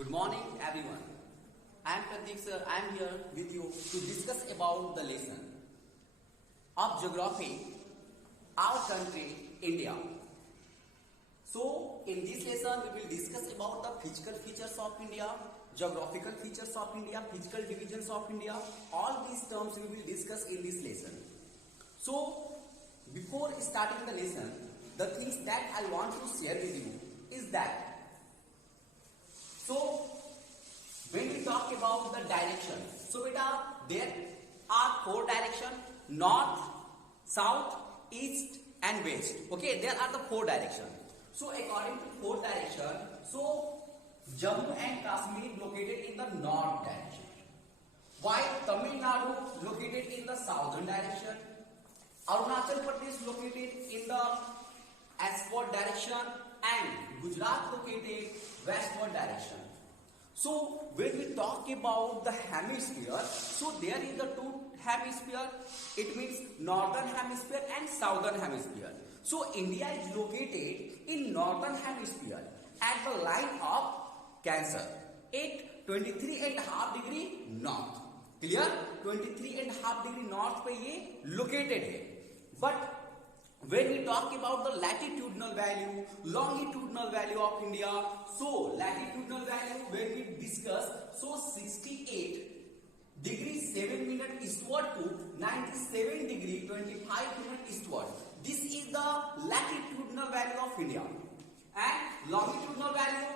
Good morning, everyone. I am Pratik sir. I am here with you to discuss about the lesson of geography, our country, India. So, in this lesson, we will discuss about the physical features of India, geographical features of India, physical divisions of India. All these terms we will discuss in this lesson. So, before starting the lesson, the things that I want to share with you is that when we talk about the direction, so beta, there are four directions: north, south, east and west. Okay, there are the four directions. So according to four directions, so Jammu and Kashmir located in the north direction, while Tamil Nadu located in the southern direction, Arunachal Pradesh located in the eastward direction, and Gujarat located westward direction. So when we talk about the hemisphere, so there is the two hemisphere. It means northern hemisphere and southern hemisphere. So India is located in northern hemisphere at the line of Cancer at 23.5 degree north. Clear? 23.5 degree north पे ये located है. But when we talk about the latitudinal value, longitudinal value of India, so latitudinal value when we discuss, so 68 degree 7 minutes eastward to 97 degree 25 minutes eastward. This is the latitudinal value of India. And longitudinal value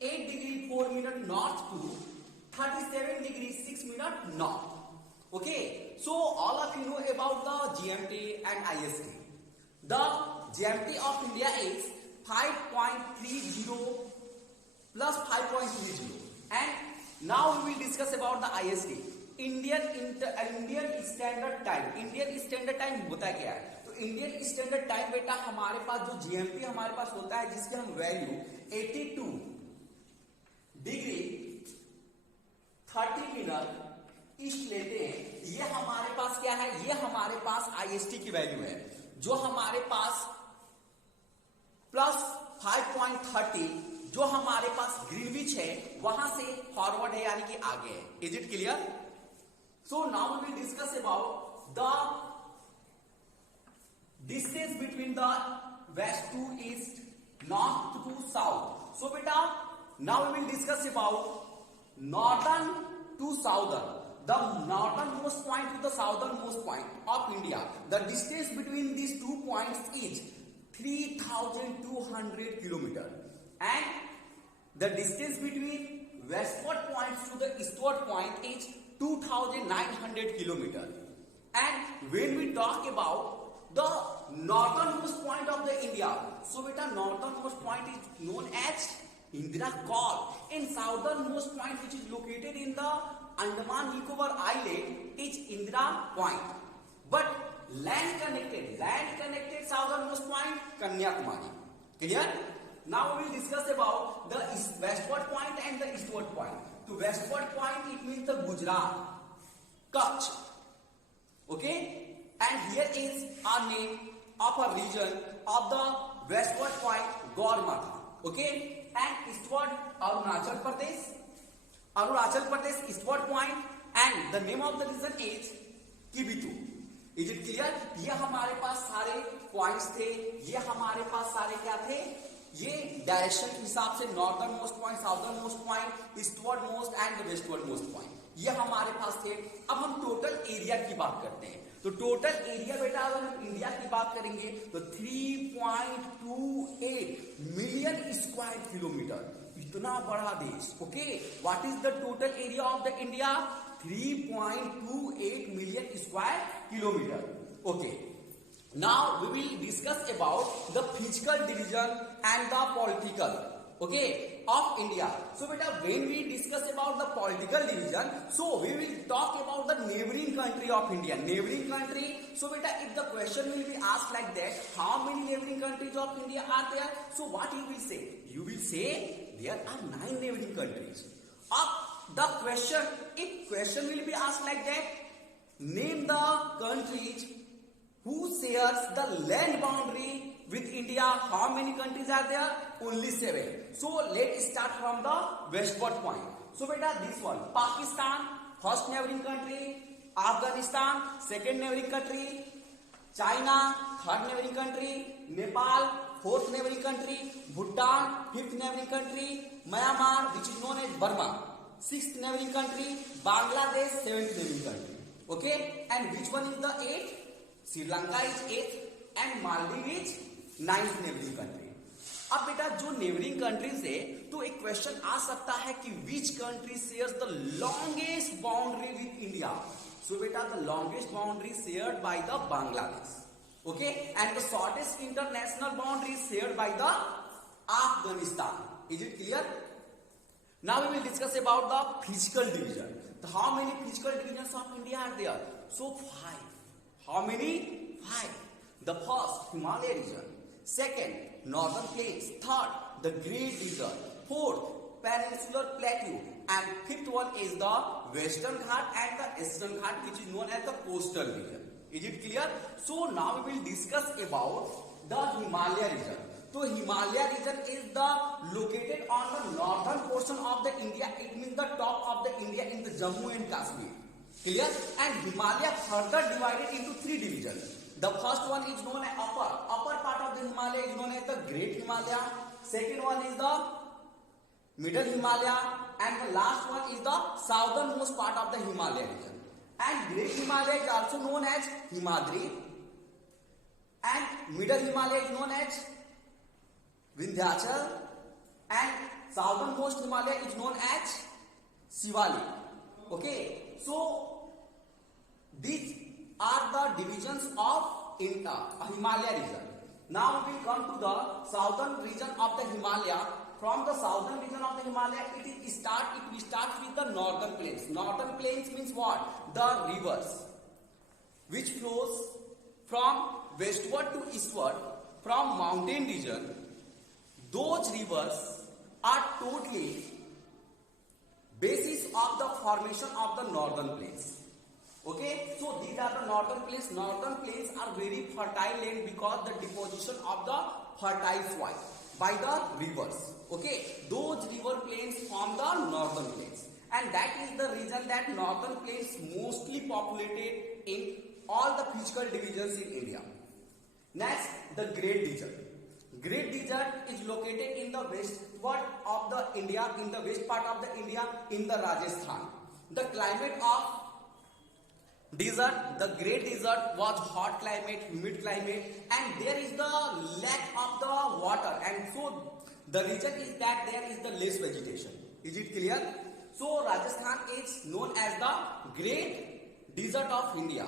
8 degree 4 minutes north to 37 degree 6 minutes north. Okay, so all of you know about the GMT and IST. The GMT of India is 5.30 plus 5.30, and now we will discuss about the IST, Indian Standard Time. Indian Standard Time होता क्या है? तो Indian Standard Time बेटा हमारे पास जो GMT हमारे पास होता है, जिसके हम वैल्यू 82 डिग्री 30 मिनट ईस्ट लेते हैं, ये हमारे पास क्या है? ये हमारे पास IST की वैल्यू है, जो हमारे पास प्लस 5.30 जो हमारे पास ग्रीनविच है वहां से फॉरवर्ड है, यानी कि आगे है. Is it clear? So now we will discuss about the distance between the west to east, north to south. So बेटा now we will discuss about northern to southern. The northernmost point to the southernmost point of India, the distance between these 2 points is 3,200 kilometers, and the distance between westward points to the eastward point is 2,900 kilometers. And when we talk about the northernmost point of the India, so beta northernmost point is known as Indira Col, and southernmost point, which is located in the Andaman Nicobar Island, is Indira Point. But land connected southernmost point, Kanyakumari. Clear? Now we will discuss about the westward point and the eastward point. To westward point, it means the Gujarat, Kutch. Okay? And here is our name of a region of the westward point, Gormatha. Okay? And eastward, Arunachal Pradesh eastward point, and the name of the region is Kibitu. Is it clear? ये हमारे पास सारे points थे, ये हमारे पास सारे क्या थे? ये डायरेक्शन के हिसाब से northern most point, southern most point, eastward most and westward most point, ये हमारे पास थे. अब हम टोटल एरिया की बात करते हैं. तो टोटल एरिया बेटा अगर हम इंडिया की बात करेंगे तो 3.28 मिलियन स्क्वायर किलोमीटर, इतना बड़ा देश. Okay, what is the total area of the India? 3.28 million square kilometre. Okay, now we will discuss about the physical division and the political, okay, of India. So beta when we discuss about the political division, so we will talk about the neighboring country of India. Neighboring country, so beta if the question will be asked like that, how many neighboring countries of India are there? So what you will say? You will say there are 9 neighboring countries. The question, if question will be asked like that, name the countries who shares the land boundary with India, how many countries are there? Only 7. So let's start from the westward point. So beta, this one, Pakistan, first neighboring country, Afghanistan, second neighboring country, China, third neighboring country, Nepal, fourth neighboring country, Bhutan, fifth neighboring country, Myanmar, which is known as Burma, sixth neighboring country, Bangladesh, seventh neighboring country. Okay, and which one is the eighth? Sri Lanka is eighth and Maldives is ninth neighboring country. अब बेटा जो neighbouring countries है तो एक question आ सकता है कि which country shares the longest boundary with India. So बेटा the longest boundary shared by the Bangladesh. Okay, and the shortest international boundary shared by the Afghanistan. Is it clear? Now we will discuss about the physical division. How many physical divisions of India are there? So 5. How many? 5. The first, Himalaya region. Second, northern plains. Third, the Great Desert. Fourth, peninsular plateau. And fifth one is the Western Ghat and the Eastern Ghat, which is known as the coastal region. Is it clear? So now we will discuss about the Himalaya region. So Himalaya region is the located on the northern portion of the India. It means the top of the India in the Jammu and Kashmir. Clear? And Himalaya further divided into 3 divisions. The first one is known as upper part of the Himalaya is known as the Great Himalaya. Second one is the Middle Himalaya, and the last one is the southernmost part of the Himalaya region. And Great Himalaya is also known as Himadri, and Middle Himalaya is known as Vindhyachal, and southernmost Himalaya is known as Shivalik. Okay, so these are the divisions of Himalaya region. Now we will come to the southern region of the Himalaya. From the southern region of the Himalaya, it starts with the northern plains. Northern plains means what? The rivers which flows from westward to eastward from mountain region. Those rivers are totally basis of the formation of the northern plains. Okay, so these are the northern plains. Northern plains are very fertile land because the deposition of the fertile soil by the rivers. Okay, those river plains form the northern plains, and that is the reason that northern plains mostly populated in all the physical divisions in India. Next, the Great Desert. Great Desert is located in the westward of the India, in the west part of the India, in the Rajasthan. The climate of desert, the Great Desert was hot climate, humid climate, and there is the lack of the water, and so the reason is that there is the less vegetation. Is it clear? So Rajasthan is known as the Great Desert of India.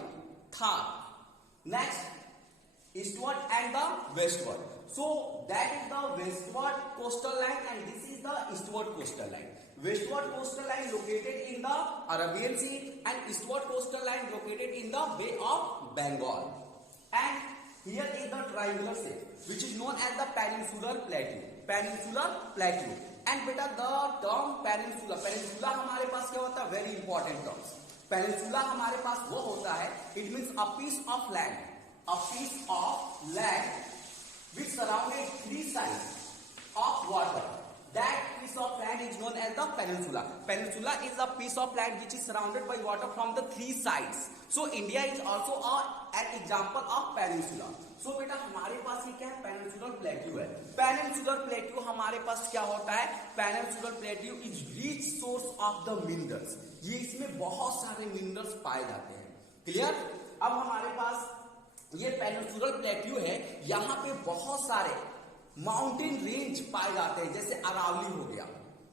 Third, next, eastward and the westward. So that is the westward coastal line, and this is the eastward coastal line. Westward coastal line located in the Arabian Sea, and eastward coastal line located in the Bay of Bengal. And here is the triangular shape, which is known as the peninsular plateau. Peninsular plateau. And beta the term peninsula हमारे पास क्या होता है? Very important terms. Peninsula हमारे पास वो होता है, it means a piece of land. A piece of land which surrounded 3 sides of water. That piece of land is known as the peninsula. Peninsula is a piece of land which is surrounded by water from the 3 sides. So India is also an example of peninsula. So बेटा हमारे पास ये क्या है? Peninsular plateau है. Peninsular plateau हमारे पास क्या होता है? Peninsular plateau is rich source of the minerals. ये इसमें बहुत सारे मिनरल्स पाए जाते हैं. क्लियर? अब हमारे पास ये पेनिनसुलर प्लेट्यू है, यहाँ पे बहुत सारे माउंटेन रेंज पाए जाते हैं, जैसे अरावली हो गया.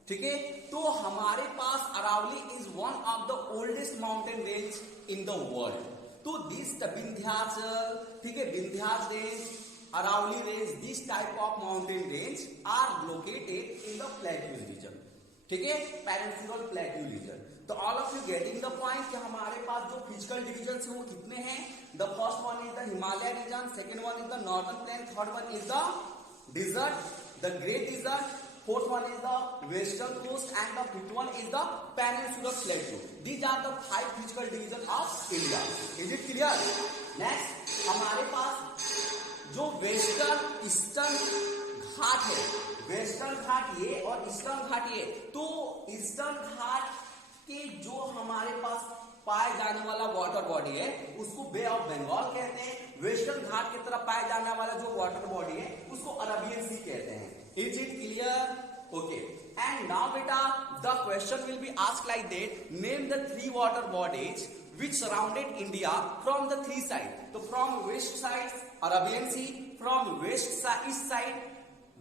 ठीक है, तो हमारे पास Aravalli is one of the oldest mountain range in the world. तो दिस विंध्याचल, ठीक है, Vindhyachal range, Aravalli range, this type of mountain range are located in the plateau region. ठीक है, पेनिनसुलर प्लेट्यू रीजन. तो all of you getting the point कि हमारे पास जो physical division है वो कितने हैं? The first one is the Himalaya region, second one is the northern plain, third one is the desert, the Great Desert, fourth one is the Western Coast, and the fifth one is the Peninsular Plateau. These are the 5 physical divisions of India. Is it clear? Next, हमारे पास जो western eastern घाट है, western घाट ये और eastern घाट ये, तो eastern घाट के जो हमारे पास पाए जाने वाला वाटर बॉडी है उसको बे ऑफ बंगाल कहते हैं। वेस्टर्न घाट की तरफ पाए जाने वाला जो वाटर बॉडी है उसको अरेबियन सी कहते हैं। Is it clear? Okay, and now बेटा the question will be asked like that, name the 3 water bodies which surrounded India from the 3 sides. तो from west side Arabian Sea, from east side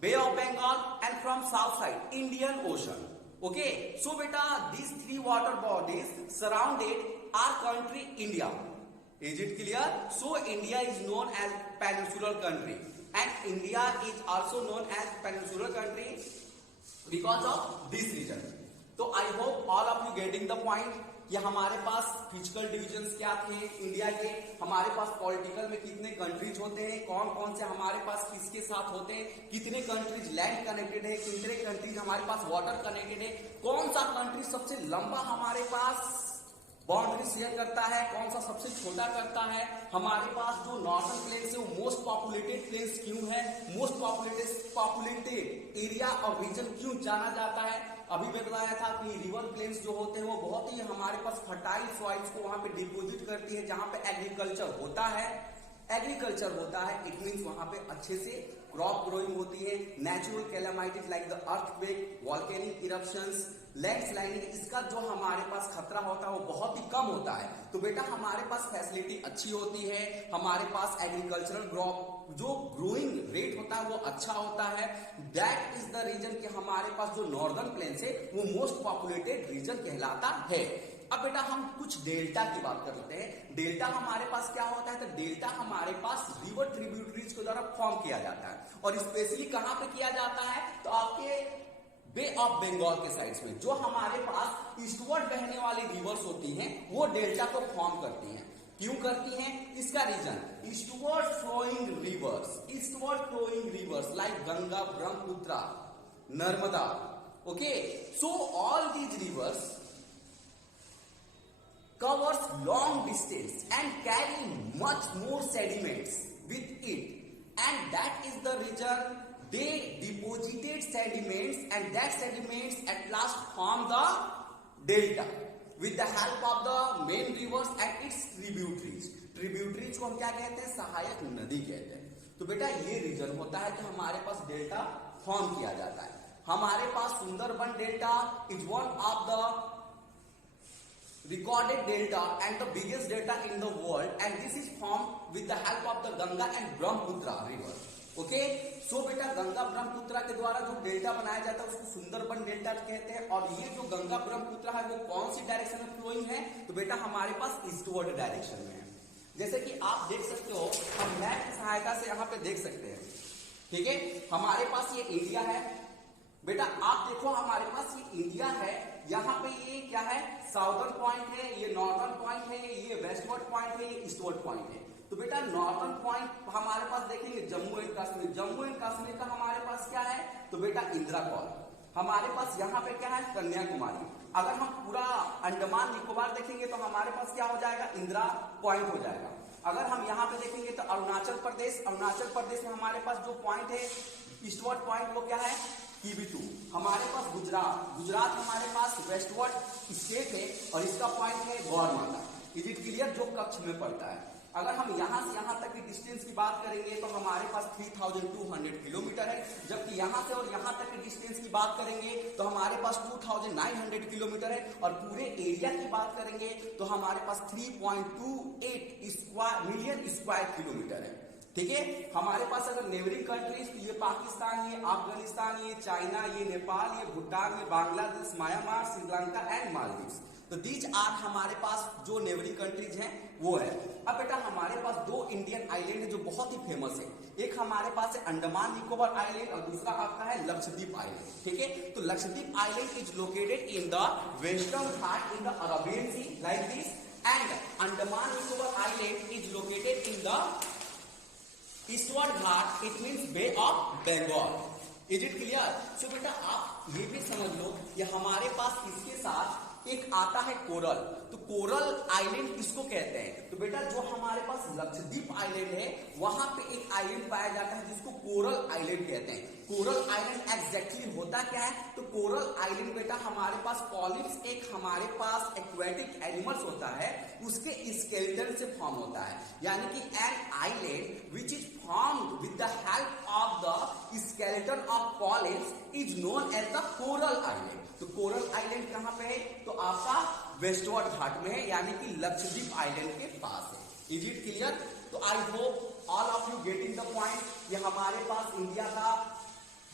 Bay of Bengal, and from south side Indian Ocean. Okay, so beta these 3 water bodies surrounded our country India. Is it clear? So India is known as peninsular country, and India is also known as peninsular country because of this reason. तो I hope all of you getting the point. कि हमारे पास physical divisions क्या थे India के, हमारे पास political में कितने countries होते हैं, कौन कौन से हमारे पास किसके साथ होते हैं, कितने कंट्रीज लैंड कनेक्टेड है, कितने कंट्रीज हमारे पास वाटर कनेक्टेड है, कौन सा कंट्री सबसे लंबा हमारे पास बाउंड्री शेयर करता है, कौन सा सबसे छोटा करता है, हमारे पास जो नॉर्दर्न प्लेन्स है वो मोस्ट पॉपुलेटेड प्लेन्स क्यों है, मोस्ट पॉपुलेटेड एरिया और रीजन क्यों जाना जाता है। अभी मैं बताया था कि रिवर प्लेन्स जो होते हैं वो बहुत ही हमारे पास फर्टाइल सॉइल्स को वहां पे डिपोजिट करती है, जहां पे एग्रीकल्चर होता है। एग्रीकल्चर होता है इट मीन्स वहां पे अच्छे से क्रॉप ग्रोइंग होती है। Natural calamities like the earthquake, volcanic eruptions, landsliding, इसका जो हमारे पास खतरा होता है वो बहुत ही कम होता है। तो बेटा हमारे पास फैसिलिटी अच्छी होती है, हमारे पास एग्रीकल्चरल क्रॉप जो ग्रोइंग रेट होता है वो अच्छा होता है। दैट इज द रीजन कि हमारे पास जो नॉर्दर्न प्लेन्स है वो मोस्ट पॉपुलेटेड रीजन कहलाता है। अब बेटा हम कुछ डेल्टा की बात कर लेते हैं। डेल्टा हमारे पास क्या होता है, तो डेल्टा हमारे पास रिवर ट्रिब्यूटरीज के द्वारा फॉर्म किया जाता है, और स्पेशली कहां पे किया जाता है, तो आपके बे ऑफ बंगाल के साइड्स में जो हमारे पास ईस्टवर्ड बहने वाली रिवर्स होती हैं वो डेल्टा को फॉर्म करती हैं। क्यों करती हैं, इसका reason eastward flowing rivers like Ganga, Brahmaputra, Narmada. Okay, so all these rivers covers long distance and carry much more sediments with it, and that is the reason they deposited sediments, and that sediments at last form the delta with the help of the main rivers and its tributaries. Tributaries को हम क्या कहते हैं, सहायक नदी कहते हैं। तो बेटा ये रीजन होता है कि हमारे पास डेल्टा फॉर्म किया जाता है। हमारे पास Sundarban delta is one of the recorded delta and the biggest delta in the world, and this is formed with the help of the Ganga and Brahmaputra river. Okay, so बेटा गंगा ब्रह्मपुत्र के द्वारा जो delta बनाया जाता है उसको सुंदरबन डेल्टा कहते हैं। और ये जो गंगा ब्रह्मपुत्र है वो कौन सी डायरेक्शन में फ्लोइंग है, तो बेटा हमारे पास ईस्टवर्ड डायरेक्शन में है। जैसे कि आप देख सकते हो, हम मैप की सहायता से यहाँ पे देख सकते हैं। ठीक है, हमारे पास ये इंडिया है बेटा, आप देखो हमारे पास ये इंडिया है, यहाँ पे ये क्या है, साउदर्न पॉइंट है, ये नॉर्दर्न पॉइंट है, ये वेस्टवर्ड पॉइंट है, ये ईस्टवर्ड पॉइंट है। तो बेटा नॉर्दर्न पॉइंट हमारे पास देखेंगे जम्मू एंड कश्मीर, जम्मू एंड कश्मीर का हमारे पास क्या है, तो बेटा इंदिरा कॉल। हमारे पास यहाँ पे क्या है, कन्याकुमारी। अगर हम पूरा अंडमान निकोबार देखेंगे तो हमारे पास क्या हो जाएगा, इंदिरा पॉइंट हो जाएगा। अगर हम यहाँ पे देखेंगे तो अरुणाचल प्रदेश में हमारे पास जो पॉइंट है ईस्टवर्ड पॉइंट वो क्या है, Kibitu। हमारे पास गुजरात हमारे पास वेस्टवर्ड स्टेट है और इसका पॉइंट है गौर माता। इज इट क्लियर, जो कच्छ में पड़ता है। अगर हम यहाँ से यहाँ तक की डिस्टेंस की बात करेंगे तो हमारे पास 3200 किलोमीटर है, जबकि यहाँ से और यहाँ तक की डिस्टेंस की बात करेंगे तो हमारे पास 2900 किलोमीटर है, और पूरे एरिया की बात करेंगे तो हमारे पास 3.28 मिलियन स्क्वायर किलोमीटर है। ठीक है, हमारे पास अगर नेबरिंग कंट्रीज तो ये पाकिस्तान, ये अफगानिस्तान, ये चाइना, ये नेपाल, ये भूटान, ये बांग्लादेश, म्यांमार, श्रीलंका एंड मालदीव्स। तो दीज आर हमारे पास जो नेबरिंग कंट्रीज हैं वो है। अब बेटा हमारे पास 2 इंडियन आइलैंड है जो बहुत ही फेमस है। एक हमारे पास है अंडमान निकोबार आइलैंड और दूसरा आपका है लक्षद्वीप आइलैंड। ठीक है, तो Lakshadweep island is located in the western ghat in the Arabian sea like this, and Andaman Nicobar island is located in the eastward ghat, it means Bay of Bengal. Is it clear? So बेटा आप ये भी समझ लो कि हमारे पास इसके साथ एक आता है कोरल। तो कोरल आइलैंड किसको कहते हैं? तो बेटा जो हमारे पास लक्षद्वीप आइलैंड है वहां पे एक आइलैंड पाया जाता है जिसको कोरल आइलैंड कहते हैं। कोरल आइलैंड एग्जैक्टली होता क्या है? तो कोरल आइलैंड बेटा हमारे पास पॉलिप्स एक हमारे पास एक्वेटिक एनिमल्स होता है, उसके स्केलेटन से फॉर्म होता है। यानी कि an island which is formed with the help of the skeleton of polyps is known as the coral island. तो कोरल आइलैंड कहां पे है? तो आपका वेस्टवर्ड घाट में है, यानी कि लक्षद्वीप आइलैंड के पास है। Is it clear? तो I hope all of you getting the point. ये हमारे पास इंडिया का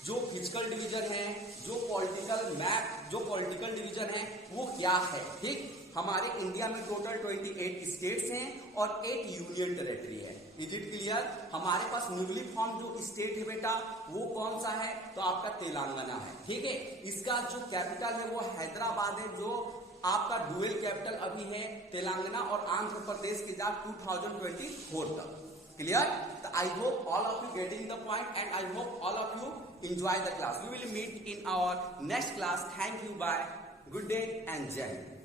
जो फिजिकल डिवीजन है, जो पॉलिटिकल मैप, जो पॉलिटिकल डिवीजन है वो क्या है। ठीक, हमारे इंडिया में टोटल 28 स्टेट्स हैं और 8 यूनियन टेरेटरी है। Is it clear? हमारे पास न्यूली फॉर्म जो स्टेट है बेटा वो कौन सा है? तो आपका तेलंगाना है। ठीक है, इसका जो कैपिटल है वो हैदराबाद है, जो आपका डुअल कैपिटल अभी है तेलंगाना और आंध्र प्रदेश के बाद 2024 तक। Clear? I hope all of you getting the point and I hope all of you enjoy the class. We will meet in our next class. Thank you. Bye. Good day and Jai Hind.